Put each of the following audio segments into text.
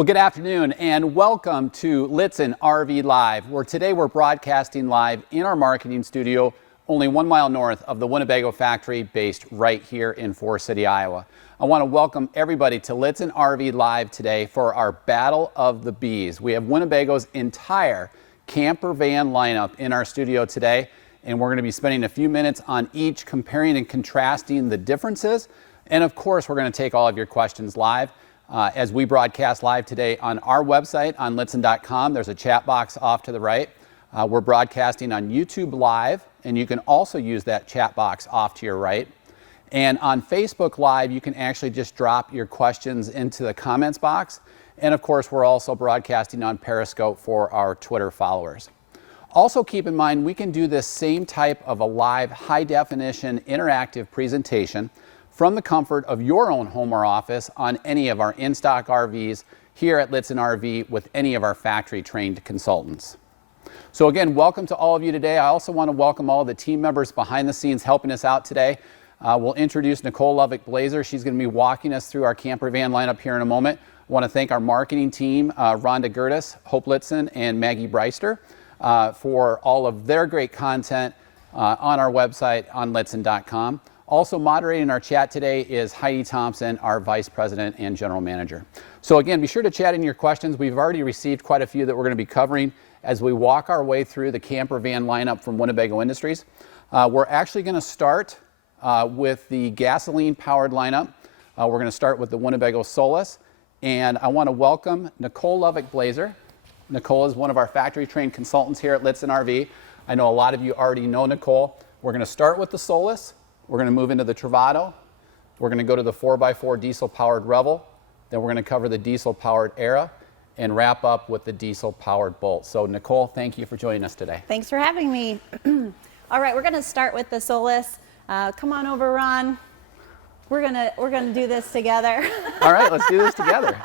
Well, good afternoon and welcome to Lichtsinn RV Live, where today we're broadcasting live in our marketing studio only 1 mile north of the Winnebago Factory, based right here in Forest City, Iowa. I want to welcome everybody to Lichtsinn RV Live today for our Battle of the Bees. We have Winnebago's entire camper van lineup in our studio today, and we're going to be spending a few minutes on each, comparing and contrasting the differences. And of course, we're going to take all of your questions live. As we broadcast live today on our website on Lichtsinn.com, there's a chat box off to the right. We're broadcasting on YouTube Live, and you can also use that chat box off to your right. And on Facebook Live, you can actually just drop your questions into the comments box. And of course, we're also broadcasting on Periscope for our Twitter followers. Also keep in mind, we can do this same type of a live, high-definition, interactive presentation from the comfort of your own home or office on any of our in-stock RVs here at Lichtsinn RV with any of our factory-trained consultants. So again, welcome to all of you today. I also want to welcome all the team members behind the scenes helping us out today. We'll introduce Nicole Lovik-Blaser. She's going to be walking us through our camper van lineup here in a moment. I want to thank our marketing team, Rhonda Gertis, Hope Litzen, and Maggie Breister, for all of their great content on our website on Lichtsinn.com. Also moderating our chat today is Heidi Thompson, our Vice President and General Manager. So again, be sure to chat in your questions. We've already received quite a few that we're going to be covering as we walk our way through the camper van lineup from Winnebago Industries. We're actually going to start with the gasoline-powered lineup. We're going to start with the Winnebago Solis, and I want to welcome Nicole Lovik-Blaser. Nicole is one of our factory-trained consultants here at Lichtsinn RV. I know a lot of you already know Nicole. We're going to start with the Solis. We're going to move into the Travato. We're going to go to the 4x4 diesel-powered Revel. Then we're going to cover the diesel-powered Era and wrap up with the diesel-powered Boldt. So Nicole, thank you for joining us today. Thanks for having me. All right, we're going to start with the Solis. Come on over, Ron. We're gonna do this together. All right, let's do this together.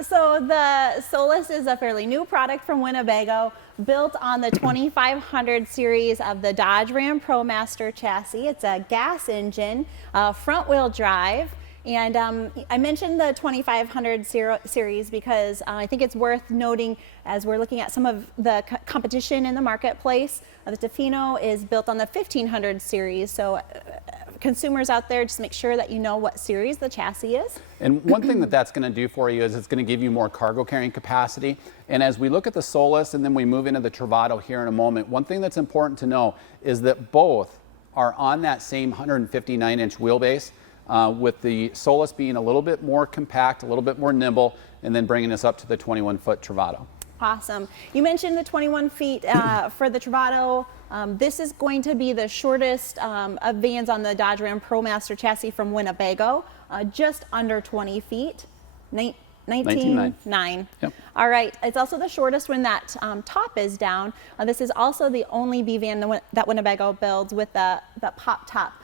So the Solis is a fairly new product from Winnebago, built on the 2500 series of the Dodge Ram Promaster chassis. It's a gas engine, front wheel drive. And I mentioned the 2500 series because I think it's worth noting as we're looking at some of the competition in the marketplace. The Tofino is built on the 1500 series, so consumers out there, just make sure that you know what series the chassis is. And one thing that's going to do for you is it's going to give you more cargo carrying capacity. And as we look at the Solis and then we move into the Travato here in a moment, one thing that's important to know is that both are on that same 159-inch wheelbase. With the Solis being a little bit more compact, a little bit more nimble, and then bringing us up to the 21-foot Travato. Awesome. You mentioned the 21 feet for the Travato. This is going to be the shortest of vans on the Dodge Ram ProMaster chassis from Winnebago, just under 20 feet, 19.9. Yep. All right. It's also the shortest when that top is down. This is also the only B van that Winnebago builds with the pop top.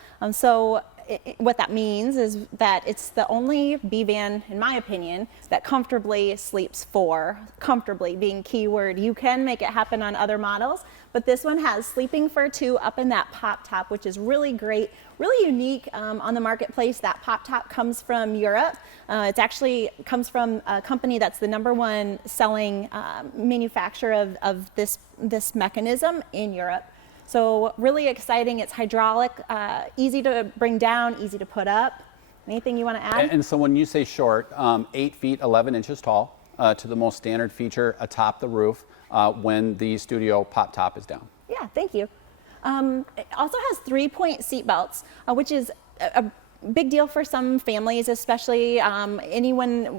What that means is that it's the only B van, in my opinion, that comfortably sleeps four. Comfortably being key word. You can make it happen on other models, but this one has sleeping for two up in that pop top, which is really great, really unique on the marketplace. That pop top comes from Europe. It actually comes from a company that's the #1 selling manufacturer of this mechanism in Europe. So really exciting. It's hydraulic, easy to bring down, easy to put up. Anything you want to add? And so when you say short, 8 feet 11 inches tall to the most standard feature atop the roof when the studio pop top is down. Yeah, thank you. It also has 3-point seat belts, which is a big deal for some families, especially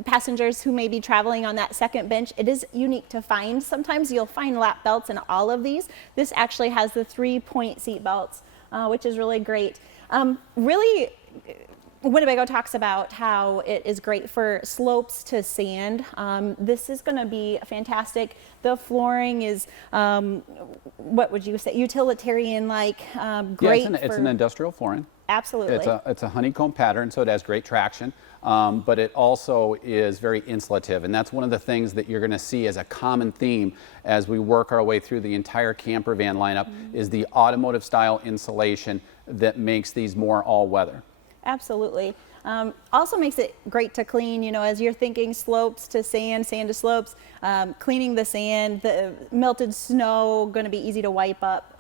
passengers who may be traveling on that second bench. It is unique to find. Sometimes you'll find lap belts in all of these. This actually has the 3-point seat belts, which is really great. Really, Winnebago talks about how it is great for slopes to sand. This is going to be fantastic. The flooring is, what would you say, utilitarian-like, great. Yeah, it's an industrial flooring. Absolutely. It's a honeycomb pattern, so it has great traction, but it also is very insulative, and that's one of the things that you're going to see as a common theme as we work our way through the entire camper van lineup, is the automotive style insulation that makes these more all-weather. Absolutely. Also makes it great to clean, you know, as you're thinking slopes to sand, sand to slopes, cleaning the sand, the melted snow, going to be easy to wipe up.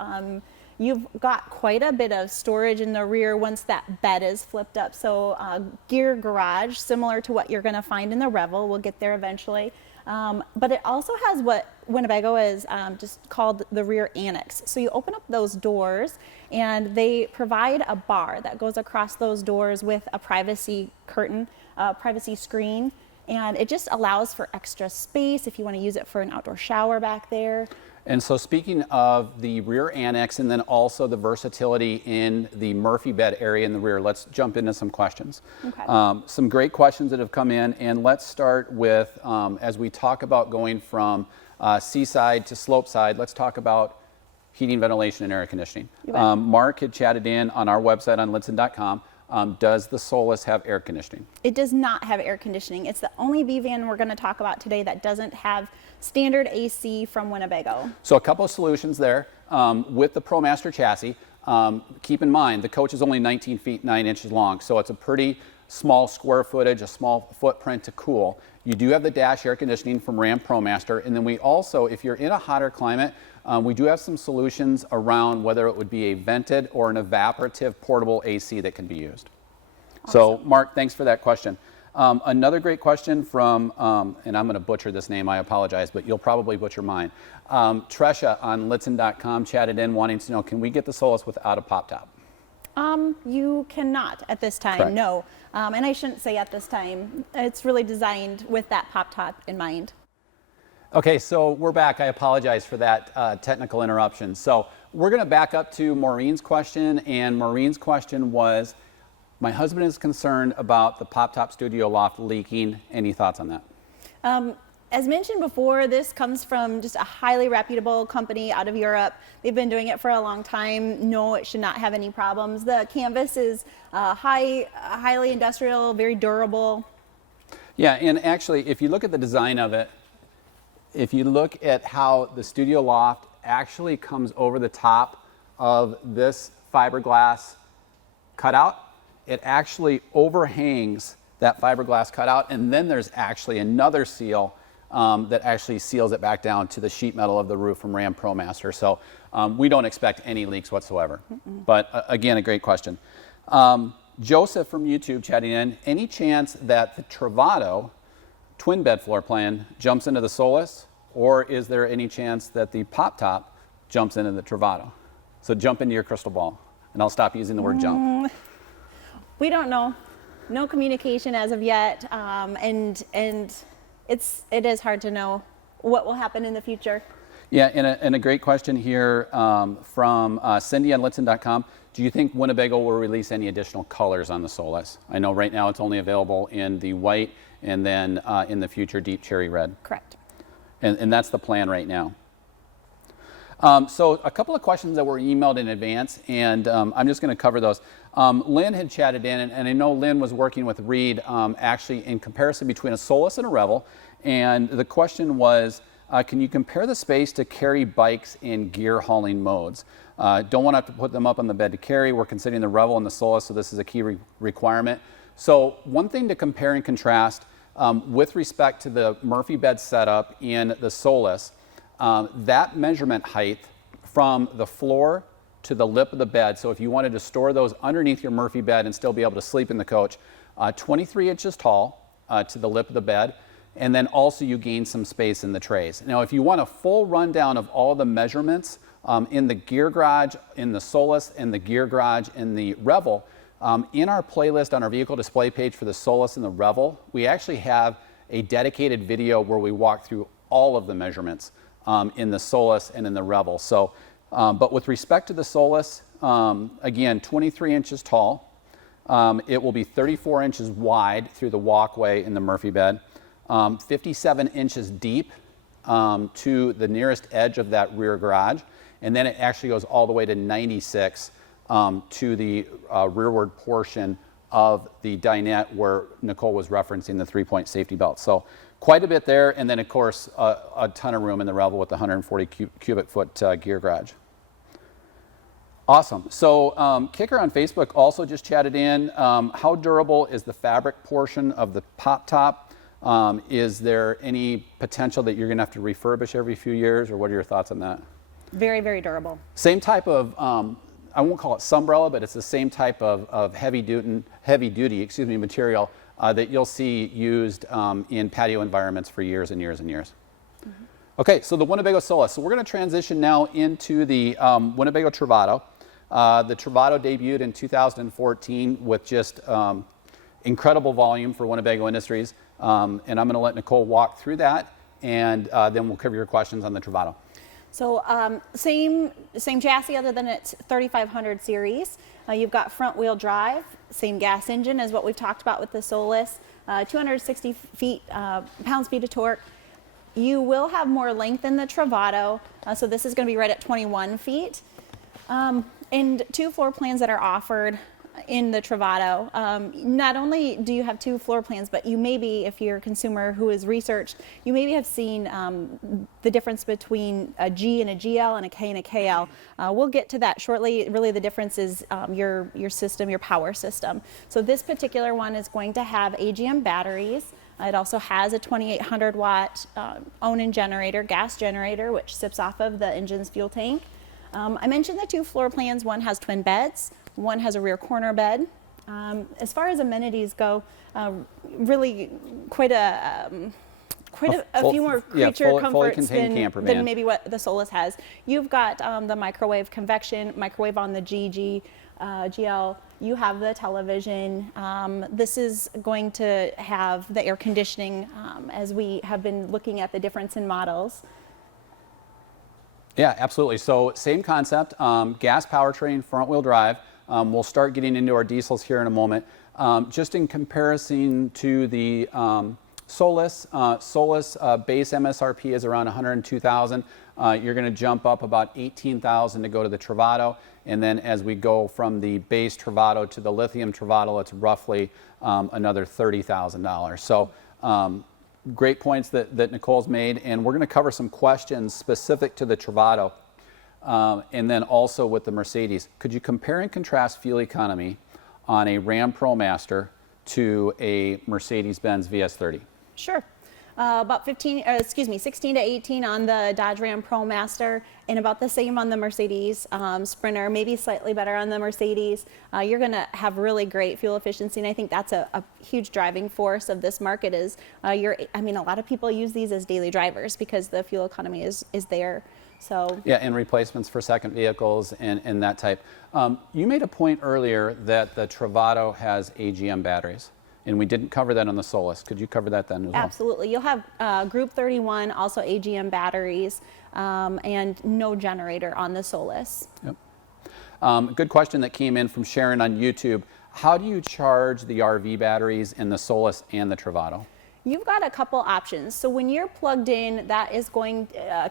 You've got quite a bit of storage in the rear once that bed is flipped up. So gear garage, similar to what you're going to find in the Revel. We'll get there eventually. But it also has what Winnebago is just called the rear annex. So you open up those doors and they provide a bar that goes across those doors with a privacy curtain, privacy screen. And it just allows for extra space if you want to use it for an outdoor shower back there. And so speaking of the rear annex and then also the versatility in the Murphy bed area in the rear, let's jump into some questions. Okay. Some great questions that have come in, and let's start with, as we talk about going from seaside to slope side, let's talk about heating, ventilation, and air conditioning. Mark had chatted in on our website on Lichtsinn.com. Does the Solis have air conditioning? It does not have air conditioning. It's the only B van we're going to talk about today that doesn't have standard AC from Winnebago. So a couple of solutions there. With the Promaster chassis, keep in mind the coach is only 19 feet 9 inches long, so it's a pretty small square footage, a small footprint to cool. You do have the dash air conditioning from Ram Promaster, and then we also, if you're in a hotter climate, we do have some solutions around whether it would be a vented or an evaporative portable AC that can be used. Awesome. So Mark, thanks for that question. Another great question from, and I'm going to butcher this name, I apologize, but you'll probably butcher mine. Tresha on Lichtsinn.com chatted in wanting to know, can we get the Solis without a pop top? You cannot at this time, Correct. no. And I shouldn't say at this time. It's really designed with that pop top in mind. Okay, so we're back. I apologize for that technical interruption. So we're going to back up to Maureen's question, and Maureen's question was, my husband is concerned about the pop-top studio loft leaking. Any thoughts on that? As mentioned before, this comes from just a highly reputable company out of Europe. They've been doing it for a long time. No, it should not have any problems. The canvas is highly industrial, very durable. Yeah, and actually, if you look at the design of it, if you look at how the studio loft actually comes over the top of this fiberglass cutout, it actually overhangs that fiberglass cutout, and then there's actually another seal that actually seals it back down to the sheet metal of the roof from Ram Promaster. So we don't expect any leaks whatsoever. But again, a great question. Joseph from YouTube chatting in, any chance that the Travato twin bed floor plan jumps into the Solis, or is there any chance that the pop top jumps into the Travato? So jump into your crystal ball, and I'll stop using the word jump. We don't know. No communication as of yet, and it is hard to know what will happen in the future. Yeah, and a great question here from Cindy on Lichtsinn.com. Do you think Winnebago will release any additional colors on the Solis? I know right now it's only available in the white and then in the future deep cherry red. Correct. And that's the plan right now. So a couple of questions that were emailed in advance, and I'm just going to cover those. Lynn had chatted in, and I know Lynn was working with Reed actually in comparison between a Solis and a Revel, and the question was, can you compare the space to carry bikes in gear hauling modes? Don't want to have to put them up on the bed to carry. We're considering the Revel and the Solis, so this is a key requirement. So one thing to compare and contrast with respect to the Murphy bed setup in the Solis, that measurement height from the floor to the lip of the bed, so if you wanted to store those underneath your Murphy bed and still be able to sleep in the coach, 23 inches tall to the lip of the bed, and then also you gain some space in the trays. Now if you want a full rundown of all the measurements in the gear garage, in the Solis, and the gear garage in the Revel, in our playlist on our vehicle display page for the Solis and the Revel, we actually have a dedicated video where we walk through all of the measurements in the Solis and in the Revel. So, but with respect to the Solis, again, 23 inches tall. It will be 34 inches wide through the walkway in the Murphy bed, 57 inches deep to the nearest edge of that rear garage, and then it actually goes all the way to 96 to the rearward portion of the dinette where Nicole was referencing the 3-point safety belt. So quite a bit there, and then of course a ton of room in the Revel with the 140 cubic foot gear garage. Awesome. So Kicker on Facebook also just chatted in. How durable is the fabric portion of the pop top? Is there any potential that you're going to have to refurbish every few years, or what are your thoughts on that? Very, very durable. Same type of, I won't call it sunbrella, but it's the same type of heavy duty material that you'll see used in patio environments for years and years and years. Mm-hmm. Okay, so the Winnebago Solis. So we're going to transition now into the Winnebago Travato. The Travato debuted in 2014 with just incredible volume for Winnebago Industries. And I'm going to let Nicole walk through that, and then we'll cover your questions on the Travato. So same chassis, other than it's 3500 series. You've got front wheel drive, same gas engine as what we've talked about with the Solis, 260 pounds-feet of torque. You will have more length in the Travato, so this is going to be right at 21 feet. And 2 floor plans that are offered in the Travato. Not only do you have 2 floor plans, but you maybe, if you're a consumer who has researched, you maybe have seen the difference between a G and a GL and a K and a KL. We'll get to that shortly. Really, the difference is your system, your power system. So this particular one is going to have Agm batteries. It also has a 2800 watt own-in generator, gas generator, which sips off of the engine's fuel tank. I mentioned the 2 floor plans. One has twin beds, one has a rear corner bed. As far as amenities go, really quite a few more creature comforts than maybe what the Solis has. You've got the microwave convection, microwave on the GL. You have the television. This is going to have the air conditioning as we have been looking at the difference in models. Yeah, absolutely. So same concept, gas powertrain, front wheel drive. We'll start getting into our diesels here in a moment. Just in comparison to the Solis, base MSRP is around $102,000. You're going to jump up about $18,000 to go to the Trovato, and then as we go from the base Trovato to the Lithium Trovato, it's roughly another $30,000. So great points that Nicole's made, and we're going to cover some questions specific to the Trovato, and then also with the Mercedes. Could you compare and contrast fuel economy on a Ram ProMaster to a Mercedes-Benz VS30? Sure. About 16 to 18 on the Dodge Ram ProMaster, and about the same on the Mercedes Sprinter, maybe slightly better on the Mercedes. You're going to have really great fuel efficiency, and I think that's a huge driving force of this market is a lot of people use these as daily drivers because the fuel economy is there. So yeah, and replacements for second vehicles and that type. You made a point earlier that the Travato has Agm batteries, and we didn't cover that on the Solis. Could you cover that then as well? Absolutely. You'll have Group 31, also Agm batteries, and no generator on the Solis. Yep. Good question that came in from Sharon on YouTube. How do you charge the RV batteries in the Solis and the Travato? You've got a couple options. So when you're plugged in, that is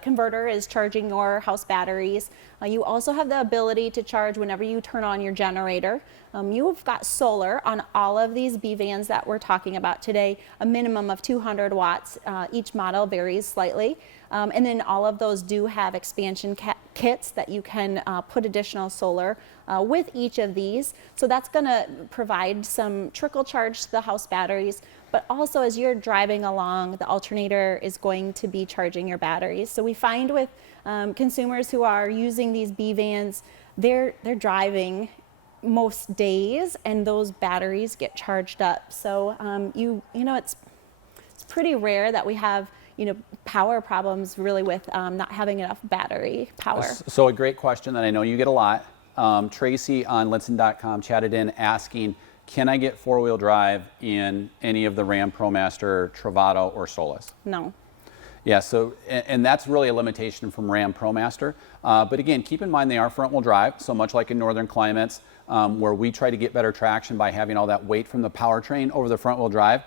converter is charging your house batteries. You also have the ability to charge whenever you turn on your generator. You've got solar on all of these B vans that we're talking about today, a minimum of 200 watts. Each model varies slightly. And then all of those do have expansion kits that you can put additional solar with each of these. So that's going to provide some trickle charge to the house batteries, but also as you're driving along, the alternator is going to be charging your batteries. So we find with consumers who are using these B vans, they're driving most days and those batteries get charged up. So it's pretty rare that we have power problems really with not having enough battery power. So a great question that I know you get a lot. Tracy on Lichtsinn.com chatted in asking, can I get four-wheel drive in any of the Ram ProMaster, Travato, or Solis? No. Yeah, so, and that's really a limitation from Ram ProMaster. But again, keep in mind they are front-wheel drive, so much like in northern climates, where we try to get better traction by having all that weight from the powertrain over the front-wheel drive.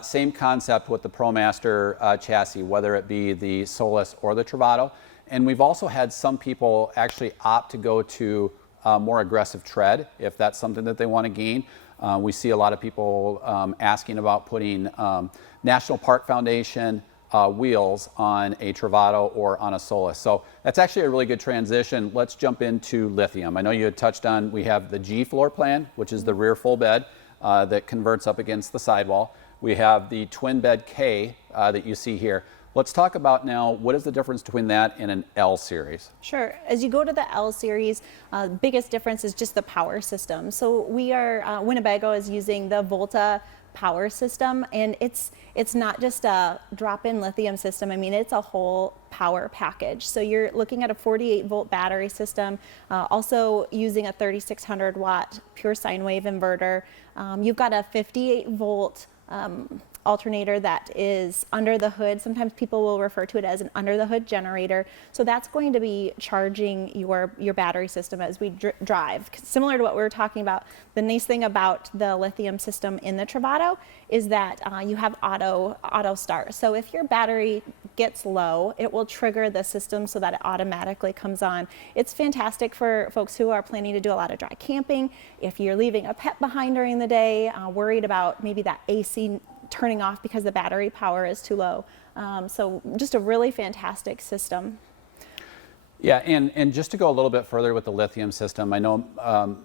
Same concept with the ProMaster chassis, whether it be the Solis or the Travato. And we've also had some people actually opt to go to more aggressive tread, if that's something that they want to gain. We see a lot of people asking about putting National Park Foundation, wheels on a Travato or on a Solis. So that's actually a really good transition. Let's jump into lithium. I know you had touched on, we have the G floor plan, which is the rear full bed that converts up against the sidewall. We have the twin bed K that you see here. Let's talk about now, what is the difference between that and an L series? Sure. As you go to the L series, biggest difference is just the power system. So we are, Winnebago is using the Volta power system, and it's not just a drop-in lithium system. I mean, it's a whole power package. So you're looking at a 48-volt battery system, also using a 3600-watt pure sine wave inverter. You've got a 58-volt alternator that is under the hood. Sometimes people will refer to it as an under the hood generator. So that's going to be charging your battery system as we drive. Similar to what we were talking about, the nice thing about the lithium system in the Trovato is that you have auto start. So if your battery gets low, it will trigger the system so that it automatically comes on. It's fantastic for folks who are planning to do a lot of dry camping. If you're leaving a pet behind during the day, worried about maybe that AC turning off because the battery power is too low. So just a really fantastic system. Yeah, and just to go a little bit further with the lithium system, I know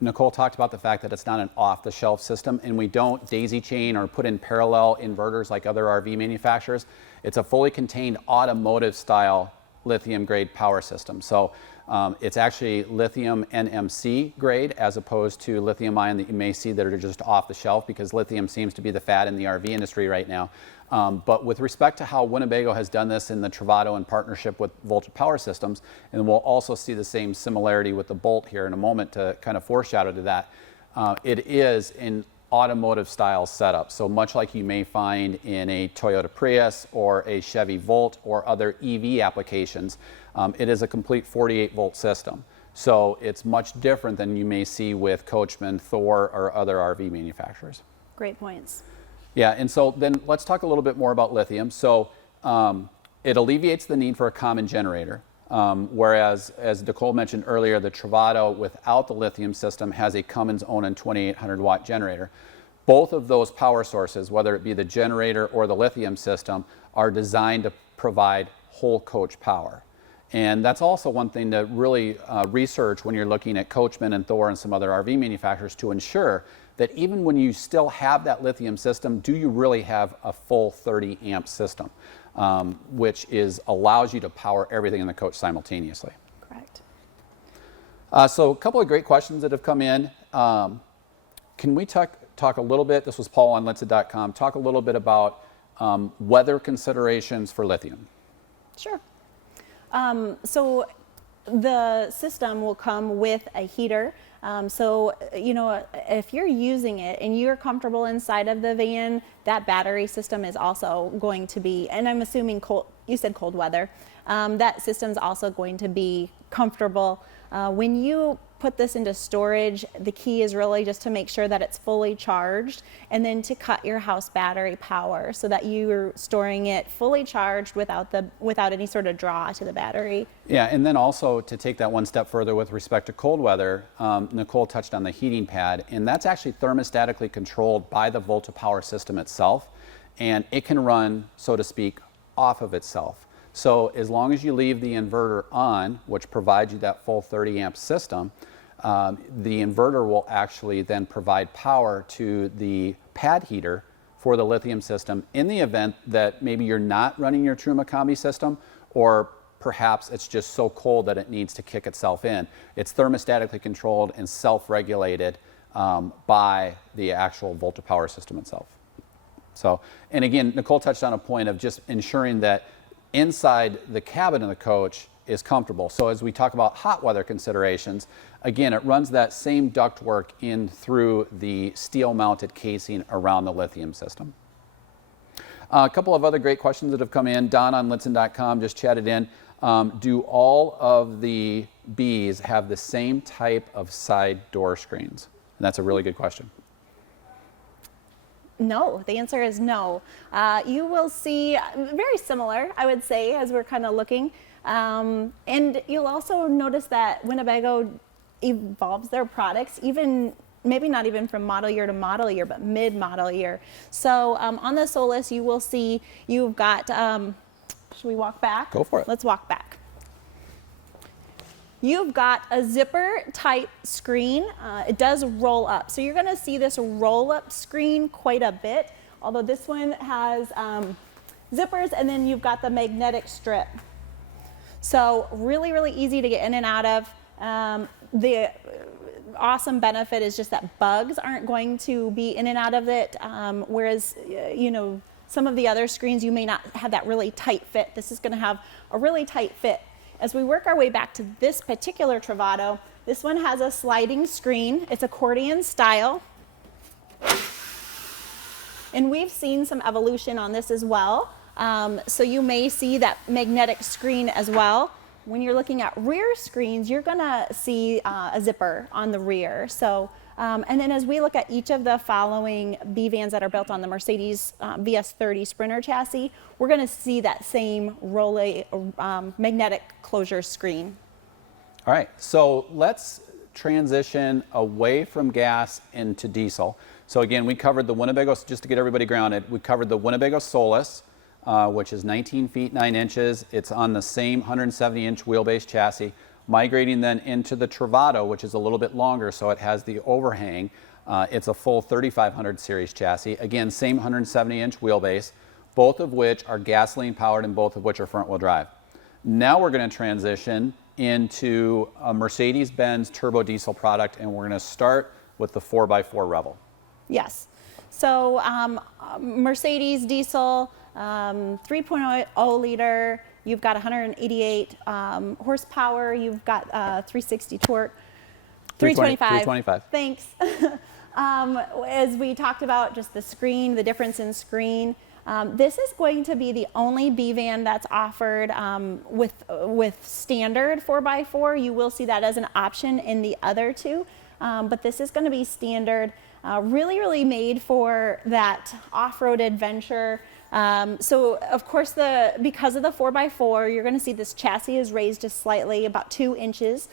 Nicole talked about the fact that it's not an off-the-shelf system, and we don't daisy chain or put in parallel inverters like other RV manufacturers. It's a fully contained automotive-style lithium-grade power system. So it's actually lithium NMC grade as opposed to lithium ion that you may see that are just off the shelf, because lithium seems to be the fad in the RV industry right now. But with respect to how Winnebago has done this in the Travato in partnership with Volta Power Systems, and we'll also see the same similarity with the Boldt here in a moment to kind of foreshadow to that, it is an automotive style setup. So much like you may find in a Toyota Prius or a Chevy Volt or other EV applications, it is a complete 48 volt system. So it's much different than you may see with Coachman, Thor, or other RV manufacturers. Great points. Yeah, and so then let's talk a little bit more about lithium. So it alleviates the need for a common generator. Whereas, as Nicole mentioned earlier, the Travato without the lithium system has a Cummins Onan 2800 watt generator. Both of those power sources, whether it be the generator or the lithium system, are designed to provide whole coach power. And that's also one thing to really research when you're looking at Coachman and Thor and some other RV manufacturers, to ensure that even when you still have that lithium system, do you really have a full 30 amp system, which allows you to power everything in the coach simultaneously. Correct. So a couple of great questions that have come in. Can we talk a little bit, this was Paul on Lichtsinn.com, talk a little bit about weather considerations for lithium? Sure. So the system will come with a heater. So, you know, if you're using it and you're comfortable inside of the van, that battery system is also going to be, and I'm assuming cold, you said cold weather, that system's also going to be comfortable. When you put this into storage, the key is really just to make sure that it's fully charged, and then to cut your house battery power so that you're storing it fully charged without any sort of draw to the battery. Yeah, and then also to take that one step further with respect to cold weather, Nicole touched on the heating pad, and that's actually thermostatically controlled by the Volta power system itself, and it can run, so to speak, off of itself. So as long as you leave the inverter on, which provides you that full 30 amp system, the inverter will actually then provide power to the pad heater for the lithium system in the event that maybe you're not running your Truma Combi system, or perhaps it's just so cold that it needs to kick itself in. It's thermostatically controlled and self-regulated by the actual Volta power system itself. So, and again, Nicole touched on a point of just ensuring that inside the cabin of the coach is comfortable. So as we talk about hot weather considerations, again, it runs that same ductwork in through the steel mounted casing around the lithium system. A couple of other great questions that have come in. Don on Lichtsinn.com just chatted in. Do all of the Bs have the same type of side door screens? And that's a really good question. No, the answer is no. You will see very similar, I would say, as we're kind of looking. And you'll also notice that Winnebago evolves their products even maybe not even from model year to model year, but mid-model year. So on the Solis, you will see you've got, should we walk back? Go for it. Let's walk back. You've got a zipper type screen. It does roll up. So you're gonna see this roll up screen quite a bit, although this one has zippers, and then you've got the magnetic strip. So really, really easy to get in and out of. The awesome benefit is just that bugs aren't going to be in and out of it, whereas, you know, some of the other screens you may not have that really tight fit. This is gonna have a really tight fit. As we work our way back to this particular Travato, this one has a sliding screen. It's accordion style. And we've seen some evolution on this as well. So you may see that magnetic screen as well. When you're looking at rear screens, you're gonna see a zipper on the rear. So, and then as we look at each of the following B vans that are built on the Mercedes VS30 Sprinter chassis, we're gonna see that same magnetic closure screen. All right, so let's transition away from gas into diesel. So again, we covered the Winnebago, just to get everybody grounded, we covered the Winnebago Solis, which is 19 feet 9 inches. It's on the same 170-inch wheelbase chassis. Migrating then into the Travato, which is a little bit longer, so it has the overhang. It's a full 3500 series chassis. Again, same 170-inch wheelbase, both of which are gasoline powered and both of which are front wheel drive. Now we're going to transition into a Mercedes-Benz turbo diesel product, and we're going to start with the 4x4 Revel. Yes. So Mercedes diesel, 3.0 liter. You've got 188 horsepower. You've got 360 torque. 325. Thanks. As we talked about, just the screen, the difference in screen. This is going to be the only B van that's offered with standard 4x4. You will see that as an option in the other two, but this is going to be standard. Really, really made for that off-road adventure. So of course, because of the 4x4, you're going to see this chassis is raised just slightly, about 2 inches.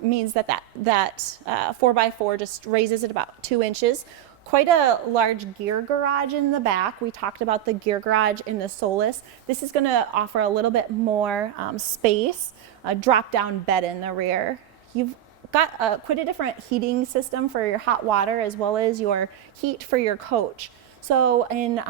Means that 4x4 just raises it about 2 inches. Quite a large gear garage in the back. We talked about the gear garage in the Solis. This is going to offer a little bit more space, a drop-down bed in the rear. You've got quite a different heating system for your hot water as well as your heat for your coach. So in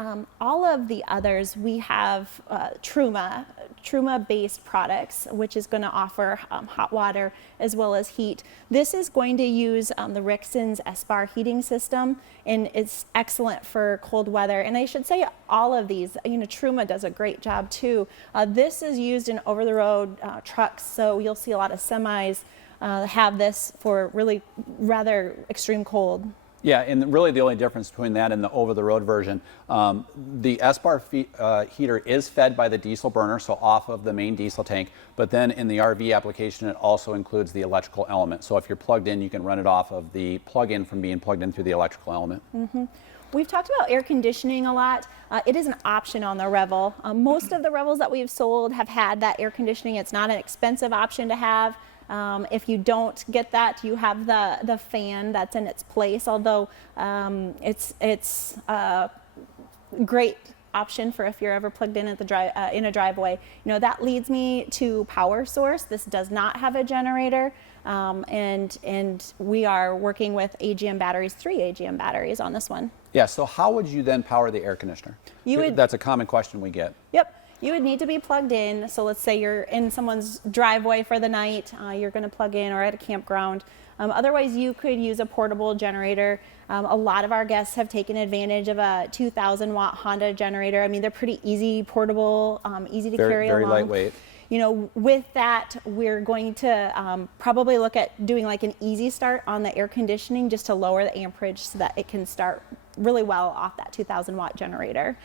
all of the others, we have Truma-based products, which is going to offer hot water as well as heat. This is going to use the Rixon's S-Bar heating system, and it's excellent for cold weather. And I should say all of these, you know, Truma does a great job too. This is used in over-the-road trucks, so you'll see a lot of semis have this for really rather extreme cold. Yeah, and really the only difference between that and the over-the-road version, the S-Bar heater is fed by the diesel burner, so off of the main diesel tank, but then in the RV application it also includes the electrical element. So if you're plugged in, you can run it off of the plug-in from being plugged in through the electrical element. Mm-hmm. We've talked about air conditioning a lot. It is an option on the Revel. Most of the Revels that we've sold have had that air conditioning. It's not an expensive option to have. If you don't get that, you have the fan that's in its place, although it's a great option for if you're ever plugged in at the in a driveway. You know, that leads me to power source. This does not have a generator, and we are working with Agm Batteries, 3 Agm batteries on this one. Yeah, so how would you then power the air conditioner? That's a common question we get. Yep. You would need to be plugged in. So let's say you're in someone's driveway for the night, you're going to plug in, or at a campground. Otherwise, you could use a portable generator. A lot of our guests have taken advantage of a 2,000 watt Honda generator. I mean, they're pretty easy, portable, easy to carry along. Very lightweight. You know, with that, we're going to probably look at doing like an easy start on the air conditioning just to lower the amperage so that it can start really well off that 2,000 watt generator.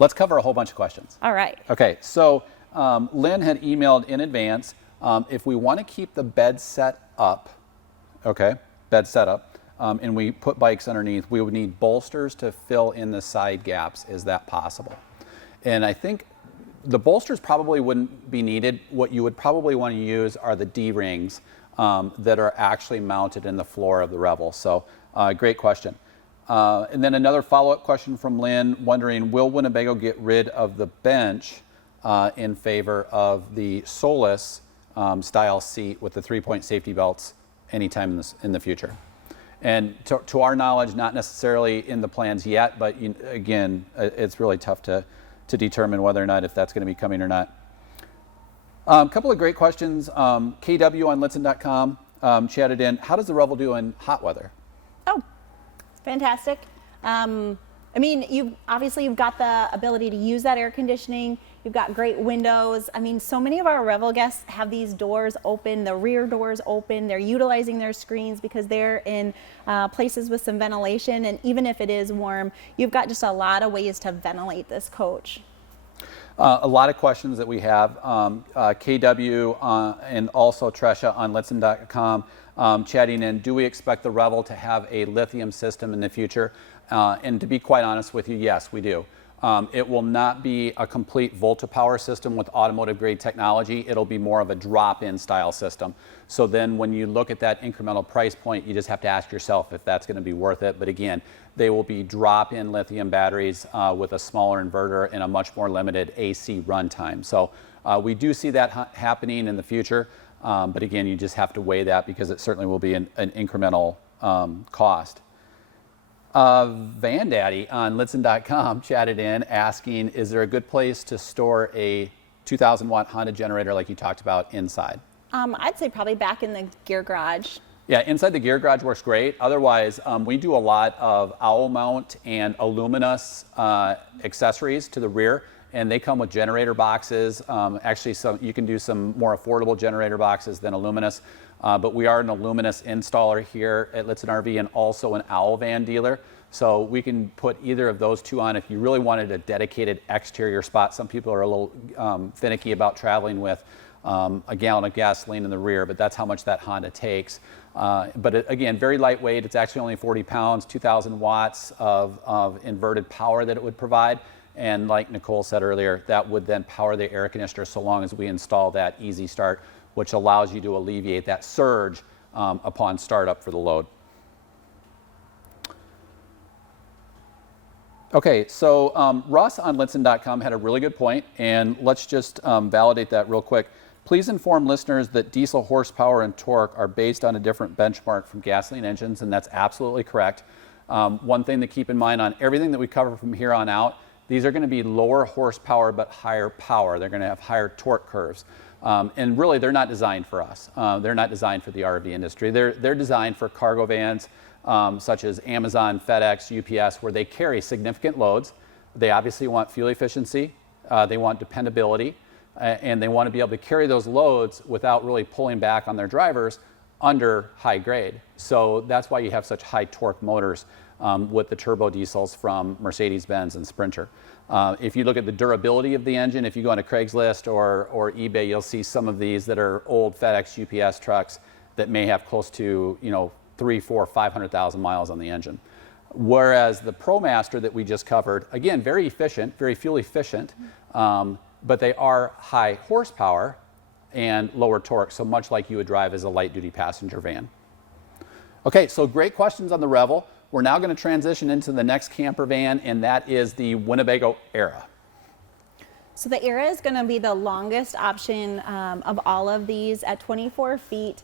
Let's cover a whole bunch of questions. All right. Okay, so Lynn had emailed in advance, if we want to keep the bed set up, and we put bikes underneath, we would need bolsters to fill in the side gaps. Is that possible? And I think the bolsters probably wouldn't be needed. What you would probably want to use are the D-rings that are actually mounted in the floor of the Revel. So great question. And then another follow-up question from Lynn, wondering, will Winnebago get rid of the bench in favor of the Solis style seat with the 3-point safety belts anytime in the future? And to our knowledge, not necessarily in the plans yet, but again, it's really tough to determine whether or not if that's going to be coming or not. A couple of great questions. KW on Lichtsinn.com chatted in, how does the Revel do in hot weather? Oh, fantastic. I mean, you've got the ability to use that air conditioning. You've got great windows. I mean, so many of our Revel guests have these doors open, the rear doors open. They're utilizing their screens because they're in places with some ventilation. And even if it is warm, you've got just a lot of ways to ventilate this coach. A lot of questions that we have. KW and also Tresha on Lichtsinn.com chatting in, do we expect the Revel to have a lithium system in the future? And to be quite honest with you, yes, we do. It will not be a complete Volta-Power system with automotive-grade technology. It'll be more of a drop-in style system. So then when you look at that incremental price point, you just have to ask yourself if that's going to be worth it. But again, they will be drop-in lithium batteries with a smaller inverter and a much more limited AC runtime. So we do see that happening in the future. But again, you just have to weigh that because it certainly will be an incremental cost. Van Daddy on Lichtsinn.com chatted in asking, is there a good place to store a 2,000 watt Honda generator like you talked about inside? I'd say probably back in the gear garage. Yeah, inside the gear garage works great. Otherwise, we do a lot of owl mount and aluminous accessories to the rear, and they come with generator boxes. Actually, you can do some more affordable generator boxes than aluminous. But we are an aluminous installer here at Lichtsinn RV and also an owl van dealer. So we can put either of those two on if you really wanted a dedicated exterior spot. Some people are a little finicky about traveling with a gallon of gasoline in the rear, but that's how much that Honda takes. But again, very lightweight. It's actually only 40 pounds, 2,000 watts of inverted power that it would provide. And like Nicole said earlier, that would then power the air conditioner so long as we install that easy start, which allows you to alleviate that surge upon startup for the load. Okay, so Russ on Lichtsinn.com had a really good point, and let's just validate that real quick. Please inform listeners that diesel horsepower and torque are based on a different benchmark from gasoline engines, and that's absolutely correct. One thing to keep in mind on everything that we cover from here on out, these are going to be lower horsepower but higher power. They're going to have higher torque curves. And really, they're not designed for us. They're not designed for the RV industry. They're designed for cargo vans such as Amazon, FedEx, UPS, where they carry significant loads. They obviously want fuel efficiency. They want dependability. And they want to be able to carry those loads without really pulling back on their drivers under high grade. So that's why you have such high torque motors with the turbo diesels from Mercedes-Benz and Sprinter. If you look at the durability of the engine, if you go on a Craigslist or eBay, you'll see some of these that are old FedEx, UPS trucks that may have close to 300, 400, 500,000 miles on the engine. Whereas the Promaster that we just covered, again, very efficient, very fuel efficient, but they are high horsepower and lower torque, so much like you would drive as a light duty passenger van. Okay, so great questions on the Revel. We're now going to transition into the next camper van, and that is the Winnebago Era. So the Era is going to be the longest option of all of these at 24 feet.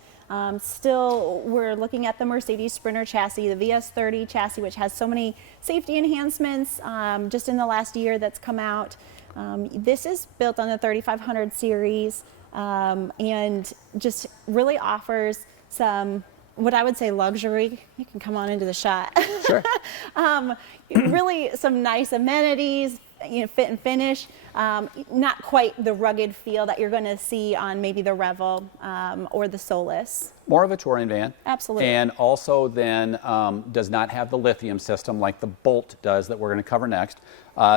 Still, we're looking at the Mercedes Sprinter chassis, the VS30 chassis, which has so many safety enhancements just in the last year that's come out. This is built on the 3500 series and just really offers some, what I would say, luxury. You can come on into the shot. Sure. Really some nice amenities, fit and finish. Not quite the rugged feel that you're going to see on maybe the Revel or the Solis. More of a touring van. Absolutely. And also then does not have the lithium system like the Boldt does that we're going to cover next.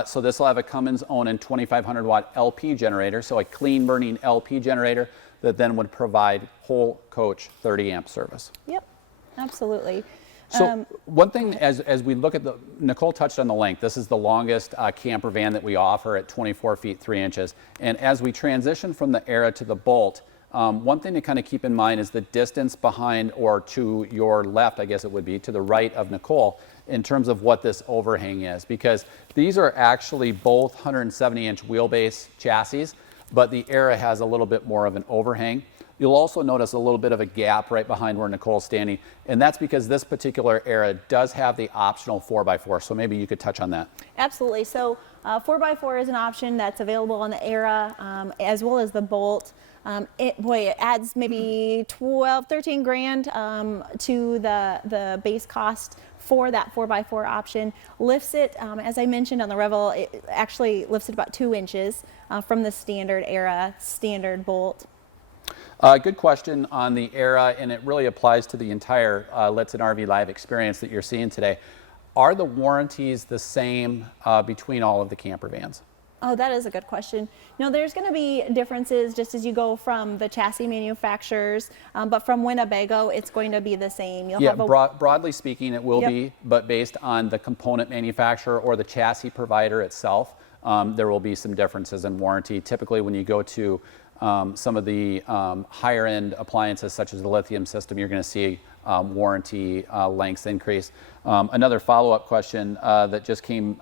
So this will have a Cummins Onan 2500 watt LP generator, so a clean burning LP generator that then would provide whole coach 30 amp service. Yep, absolutely. So one thing, as we look at Nicole touched on the length. This is the longest camper van that we offer at 24 feet 3 inches. And as we transition from the Era to the Boldt, one thing to kind of keep in mind is the distance behind, or to your left, I guess it would be, to the right of Nicole, in terms of what this overhang is, because these are actually both 170-inch wheelbase chassis, but the Era has a little bit more of an overhang. You'll also notice a little bit of a gap right behind where Nicole's standing, and that's because this particular Era does have the optional 4x4, so maybe you could touch on that. Absolutely. So 4x4 is an option that's available on the Era, as well as the Boldt. It adds maybe 12, 13 grand to the base cost for that 4x4 option. Lifts it, as I mentioned on the Revel, it actually lifts it about 2 inches from the standard Era, standard Boldt. Good question on the Era, and it really applies to the entire Lichtsinn RV Live experience that you're seeing today. Are the warranties the same between all of the camper vans? Oh, that is a good question. No, there's going to be differences just as you go from the chassis manufacturers, but from Winnebago, it's going to be the same. You'll have broadly speaking, it will be, but based on the component manufacturer or the chassis provider itself, there will be some differences in warranty. Typically, when you go to some of the higher-end appliances, such as the Lithium system, you're going to see warranty lengths increase. Another follow-up question that just came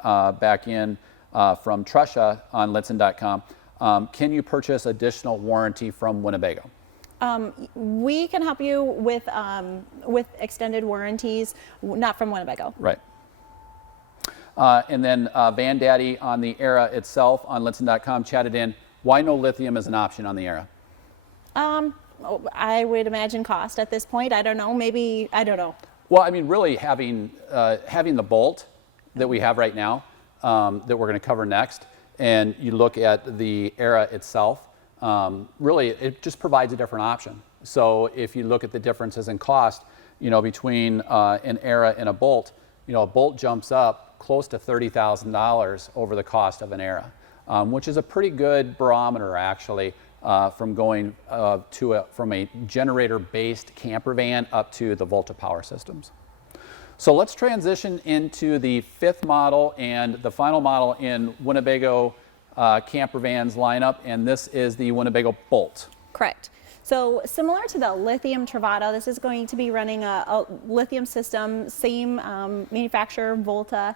back in from Tresha on Lichtsinn.com. Can you purchase additional warranty from Winnebago? We can help you with extended warranties, not from Winnebago. Right. And then Van Daddy on the Era itself on Lichtsinn.com chatted in, why no lithium as an option on the Era? I would imagine cost at this point. I don't know. Maybe, I don't know. Well, I mean, really having the Boldt that we have right now, that we're going to cover next, and you look at the Era itself, really it just provides a different option. So if you look at the differences in cost, between an Era and a Boldt, a Boldt jumps up close to $30,000 over the cost of an Era, which is a pretty good barometer actually, from going from a generator-based camper van up to the Volta power systems. So let's transition into the 5th model and the final model in Winnebago camper vans lineup, and this is the Winnebago Boldt. Correct. So similar to the Lithium Travato, this is going to be running a lithium system, same manufacturer, Volta.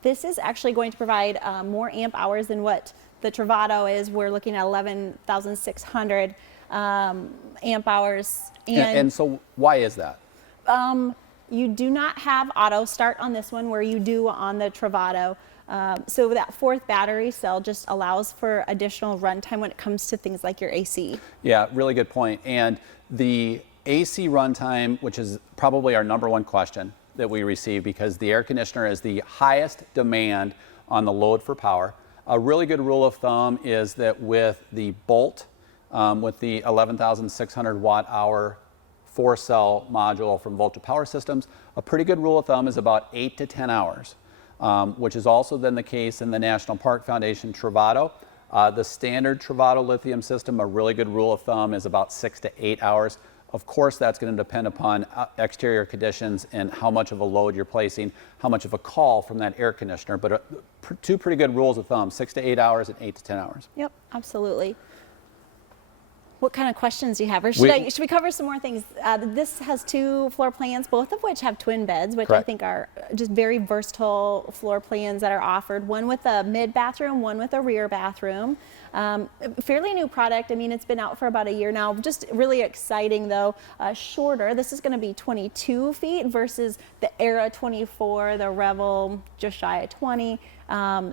This is actually going to provide more amp hours than what the Trovato is. We're looking at 11,600 amp hours. And so why is that? You do not have auto start on this one where you do on the Travato. So that 4th battery cell just allows for additional runtime when it comes to things like your AC. Yeah, really good point. And the AC runtime, which is probably our #1 question that we receive, because the air conditioner is the highest demand on the load for power. A really good rule of thumb is that with the Boldt, with the 11,600 watt-hour 4-cell module from Volta Power Systems, a pretty good rule of thumb is about 8 to 10 hours, which is also then the case in the National Park Foundation Travato. The standard Travato lithium system, a really good rule of thumb is about 6 to 8 hours. Of course, that's going to depend upon exterior conditions and how much of a load you're placing, how much of a call from that air conditioner, but 2 pretty good rules of thumb, 6 to 8 hours and 8 to 10 hours. Yep, absolutely. What kind of questions do you have? Or should we cover some more things? This has 2 floor plans, both of which have twin beds, which Correct. I think are just very versatile floor plans that are offered. One with a mid bathroom, one with a rear bathroom. Fairly new product. I mean, it's been out for about a year now. Just really exciting though. Shorter. This is going to be 22 feet versus the Era 24, the Revel just shy of 20.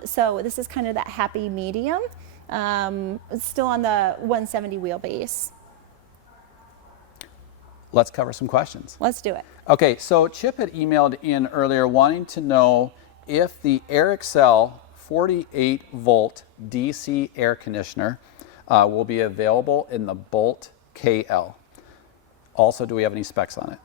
So this is kind of that happy medium. Still on the 170 wheelbase. Let's cover some questions. Let's do it. Okay, so Chip had emailed in earlier wanting to know if the AirXL 48 volt DC air conditioner will be available in the Boldt KL. Also, do we have any specs on it?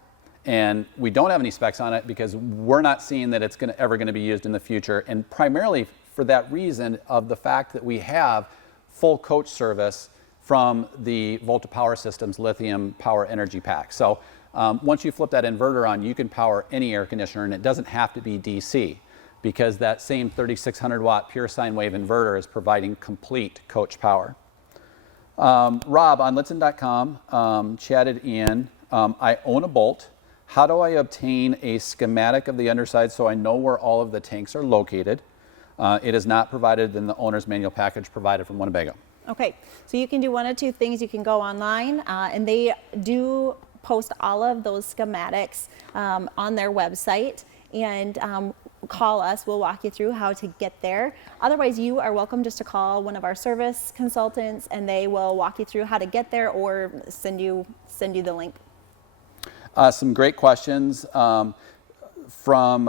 And we don't have any specs on it because we're not seeing that it's ever going to be used in the future, and primarily for that reason of the fact that we have full coach service from the Volta Power Systems Lithium Power Energy Pack. So once you flip that inverter on, you can power any air conditioner, and it doesn't have to be DC, because that same 3600 watt pure sine wave inverter is providing complete coach power. Rob on Lichtsinn.com chatted in, I own a Boldt. How do I obtain a schematic of the underside so I know where all of the tanks are located? It is not provided in the owner's manual package provided from Winnebago. Okay, so you can do one of two things. You can go online, and they do post all of those schematics on their website, and call us. We'll walk you through how to get there. Otherwise, you are welcome just to call one of our service consultants, and they will walk you through how to get there or send you the link. Some great questions from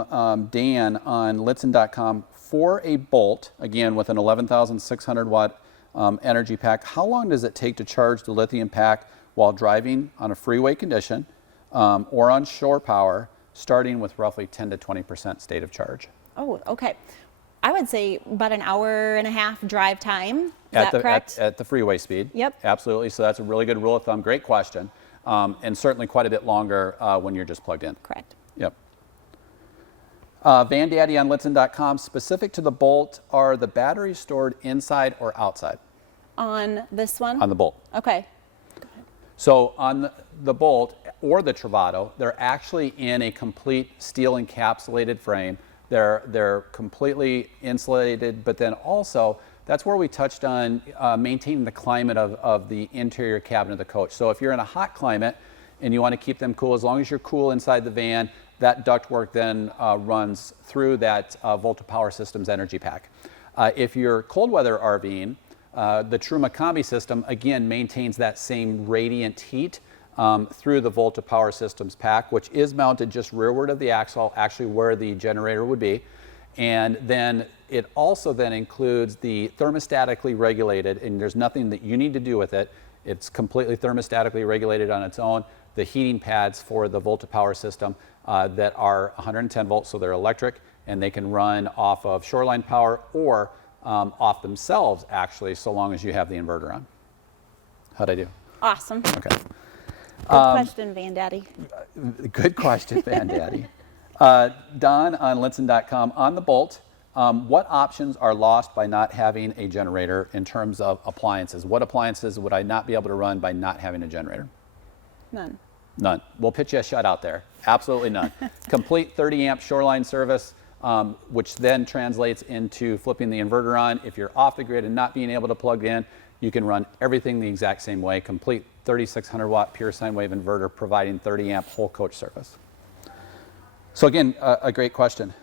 Dan on Lichtsinn.com. For a Boldt, again with an 11,600 watt energy pack, how long does it take to charge the lithium pack while driving on a freeway condition or on shore power, starting with roughly 10 to 20% state of charge? Oh, okay. I would say about an hour and a half drive time. Is that correct? At the freeway speed. Yep. Absolutely. So that's a really good rule of thumb. Great question. And certainly quite a bit longer when you're just plugged in. Correct. Yep. Van Daddy on Lichtsinn.com, specific to the Boldt, are the batteries stored inside or outside? On this one? On the Boldt. Okay. So on the Boldt or the Travato, they're actually in a complete steel encapsulated frame. They're completely insulated, but then also that's where we touched on maintaining the climate of the interior cabin of the coach. So if you're in a hot climate and you want to keep them cool, as long as you're cool inside the van, that ductwork then runs through that Volta Power Systems energy pack. If you're cold weather RVing, the Truma Combi system again maintains that same radiant heat through the Volta Power Systems pack, which is mounted just rearward of the axle, actually where the generator would be. And then it also then includes the thermostatically regulated, and there's nothing that you need to do with it. It's completely thermostatically regulated on its own. The heating pads for the Volta Power System that are 110 volts, so they're electric, and they can run off of shoreline power or off themselves, actually, so long as you have the inverter on. How'd I do? Awesome. Okay. Good question, Van Daddy. Good question, Van Daddy. Don on Lichtsinn.com, on the Boldt, what options are lost by not having a generator in terms of appliances? What appliances would I not be able to run by not having a generator? None. None. We'll pitch you a shutout there. Absolutely none. Complete 30 amp shoreline service, which then translates into flipping the inverter on. If you're off the grid and not being able to plug in, you can run everything the exact same way. Complete 3,600 watt pure sine wave inverter providing 30 amp whole coach service. So again, a great question.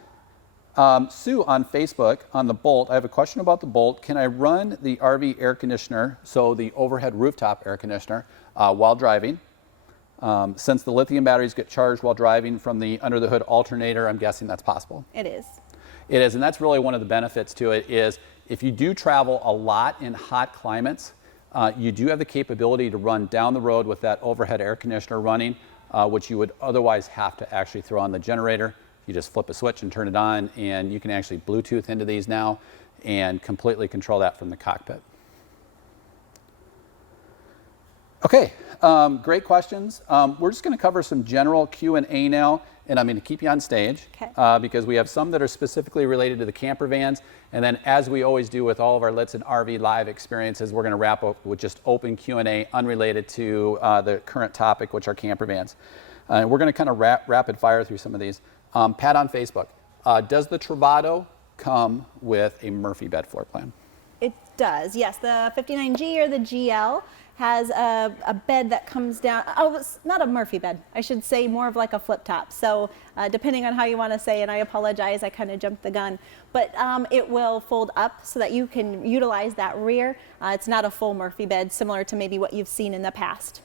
Sue on Facebook on the Boldt, I have a question about the Boldt. Can I run the RV air conditioner, so the overhead rooftop air conditioner, while driving? Since the lithium batteries get charged while driving from the under the hood alternator, I'm guessing that's possible. It is. It is, and that's really one of the benefits to it is if you do travel a lot in hot climates, you do have the capability to run down the road with that overhead air conditioner running, which you would otherwise have to actually throw on the generator. You just flip a switch and turn it on, and you can actually Bluetooth into these now and completely control that from the cockpit. Okay, great questions. We're just going to cover some general Q&A now, and I'm going to keep you on stage because we have some that are specifically related to the camper vans, and then as we always do with all of our Lichtsinn RV live experiences, we're going to wrap up with just open Q&A unrelated to the current topic, which are camper vans. We're going to kind of rapid fire through some of these. Pat on Facebook, does the Trovato come with a Murphy bed floor plan? It does, yes. The 59G or the GL has a bed that comes down. Oh, it's not a Murphy bed. I should say more of like a flip top. So depending on how you want to say, and I apologize, I kind of jumped the gun, but it will fold up so that you can utilize that rear. It's not a full Murphy bed, similar to maybe what you've seen in the past.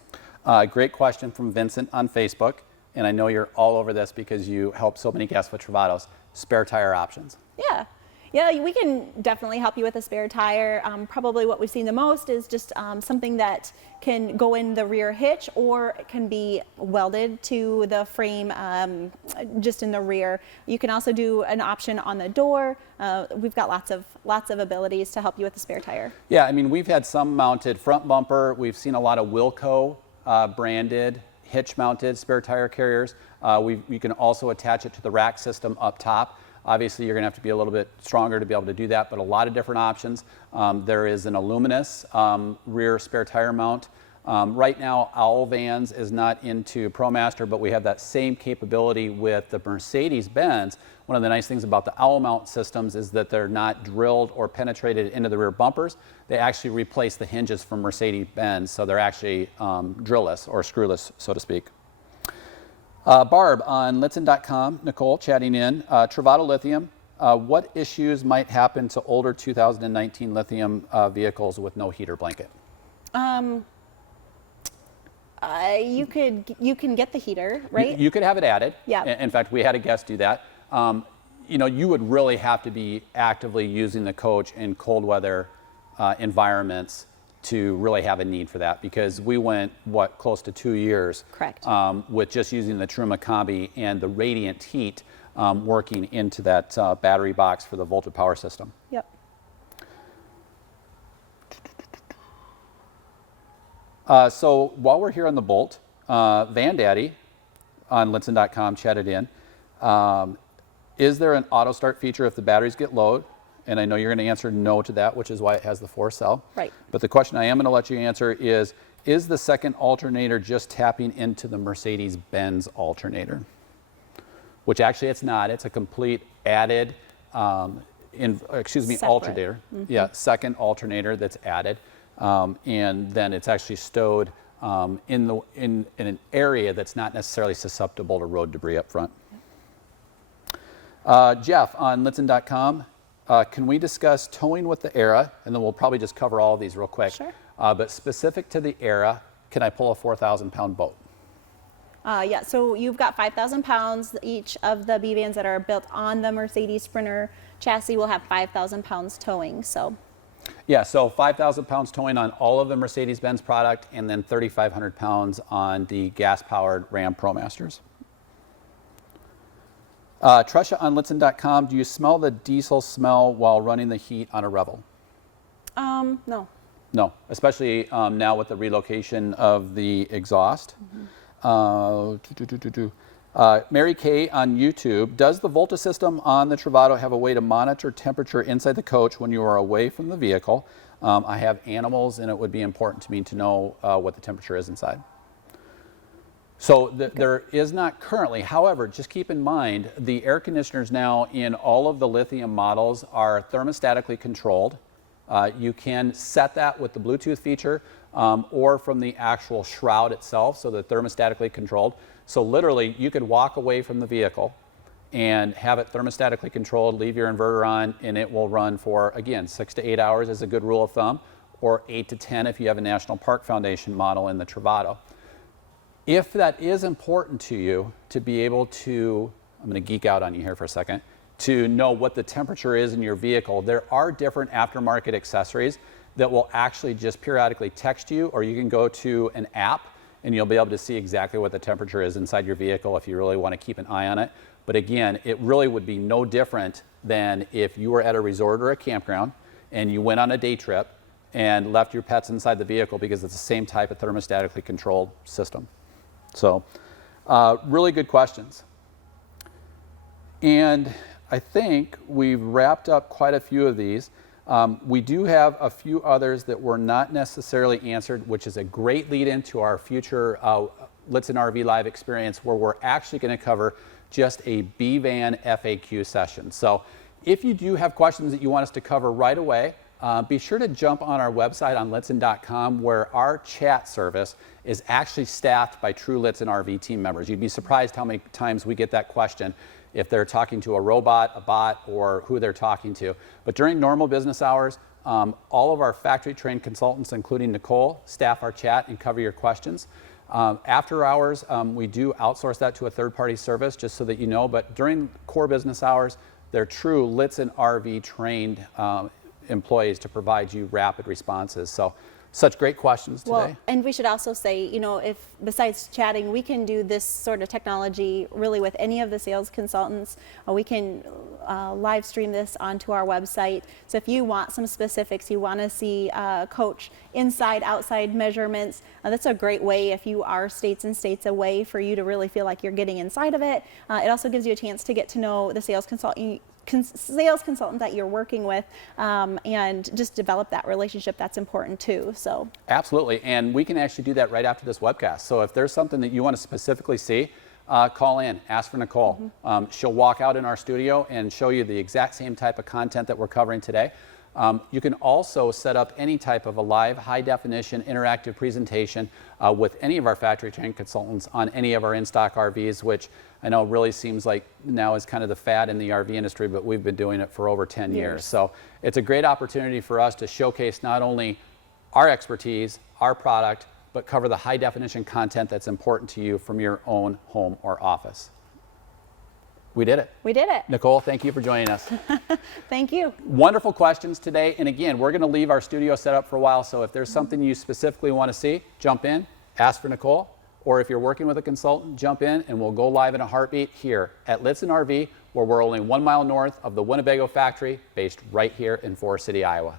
Great question from Vincent on Facebook, and I know you're all over this because you help so many guests with Travatos. Spare tire options. Yeah. Yeah, we can definitely help you with a spare tire. Probably what we've seen the most is just something that can go in the rear hitch, or it can be welded to the frame just in the rear. You can also do an option on the door. We've got lots of abilities to help you with the spare tire. Yeah, I mean, we've had some mounted front bumper. We've seen a lot of Wilco branded hitch mounted spare tire carriers. You can also attach it to the rack system up top. Obviously, you're going to have to be a little bit stronger to be able to do that, but a lot of different options. There is an aluminous rear spare tire mount. Right now, Owl Vans is not into Promaster, but we have that same capability with the Mercedes-Benz. One of the nice things about the Owl mount systems is that they're not drilled or penetrated into the rear bumpers. They actually replace the hinges from Mercedes-Benz, so they're actually drillless or screwless, so to speak. Barb on Lichtsinn.com, Nicole chatting in, Trovato Lithium, what issues might happen to older 2019 Lithium vehicles with no heater blanket? You can get the heater, right? You could have it added. Yeah. In fact, we had a guest do that. You know, you would really have to be actively using the coach in cold weather environments to really have a need for that, because we went, what, close to 2 years. Correct. With just using the Truma Combi and the radiant heat working into that battery box for the voltage power system. Yep. So while we're here on the Boldt, Van Daddy on Lichtsinn.com chatted in, is there an auto start feature if the batteries get low? And I know you're going to answer no to that, which is why it has the 4-cell. Right. But the question I am going to let you answer is the second alternator just tapping into the Mercedes-Benz alternator? Which actually it's not. It's a complete added, Separate. alternator. Mm-hmm. Yeah, second alternator that's added. And then it's actually stowed in an area that's not necessarily susceptible to road debris up front. Jeff on Lichtsinn.com, can we discuss towing with the Era? And then we'll probably just cover all of these real quick. Sure. But specific to the Era, can I pull a 4,000-pound boat? Yeah, so you've got 5,000 pounds. Each of the B vans that are built on the Mercedes Sprinter chassis will have 5,000 pounds towing. So. Yeah, so 5,000 pounds towing on all of the Mercedes-Benz product, and then 3,500 pounds on the gas-powered Ram ProMasters. Tresha on Lichtsinn.com, do you smell the diesel smell while running the heat on a Revel? No. No, especially now with the relocation of the exhaust. Mary Kay on YouTube, does the Volta system on the Travato have a way to monitor temperature inside the coach when you are away from the vehicle? I have animals, and it would be important to me to know what the temperature is inside. So there is not currently. However, just keep in mind, the air conditioners now in all of the Lithium models are thermostatically controlled. You can set that with the Bluetooth feature or from the actual shroud itself, so they're thermostatically controlled. So literally, you could walk away from the vehicle and have it thermostatically controlled, leave your inverter on, and it will run for, again, 6 to 8 hours is a good rule of thumb, or 8 to 10 if you have a National Park Foundation model in the Travato. If that is important to you to be able to, I'm going to geek out on you here for a second, to know what the temperature is in your vehicle, there are different aftermarket accessories that will actually just periodically text you, or you can go to an app and you'll be able to see exactly what the temperature is inside your vehicle if you really want to keep an eye on it. But again, it really would be no different than if you were at a resort or a campground and you went on a day trip and left your pets inside the vehicle, because it's the same type of thermostatically controlled system. So really good questions. And I think we've wrapped up quite a few of these. We do have a few others that were not necessarily answered, which is a great lead into our future Lichtsinn RV Live experience, where we're actually going to cover just a B-Van FAQ session. So if you do have questions that you want us to cover right away, be sure to jump on our website on Lichtsinn.com, where our chat service is actually staffed by true Lichtsinn RV team members. You'd be surprised how many times we get that question if they're talking to a robot, a bot, or who they're talking to. But during normal business hours, all of our factory trained consultants, including Nicole, staff our chat and cover your questions. After hours, we do outsource that to a third-party service, just so that you know. But during core business hours, they're true Lichtsinn RV trained employees to provide you rapid responses. So such great questions today. Well, and we should also say, you know, if besides chatting, we can do this sort of technology really with any of the sales consultants. We can live stream this onto our website. So if you want some specifics, you want to see coach inside, outside measurements, that's a great way if you are states and states away for you to really feel like you're getting inside of it. It also gives you a chance to get to know the sales sales consultant that you're working with, and just develop that relationship. That's important too. So absolutely, and we can actually do that right after this webcast. So if there's something that you want to specifically see, call in, ask for Nicole. She'll walk out in our studio and show you the exact same type of content that we're covering today. You can also set up any type of a live, high-definition, interactive presentation with any of our factory-trained consultants on any of our in-stock RVs, which I know really seems like now is kind of the fad in the RV industry, but we've been doing it for over 10 years. So it's a great opportunity for us to showcase not only our expertise, our product, but cover the high-definition content that's important to you from your own home or office. We did it. We did it. Nicole, thank you for joining us. Thank you. Wonderful questions today. And again, we're going to leave our studio set up for a while. So if there's something you specifically want to see, jump in, ask for Nicole. Or if you're working with a consultant, jump in and we'll go live in a heartbeat here at Lichtsinn RV, where we're only 1 mile north of the Winnebago Factory, based right here in Forest City, Iowa.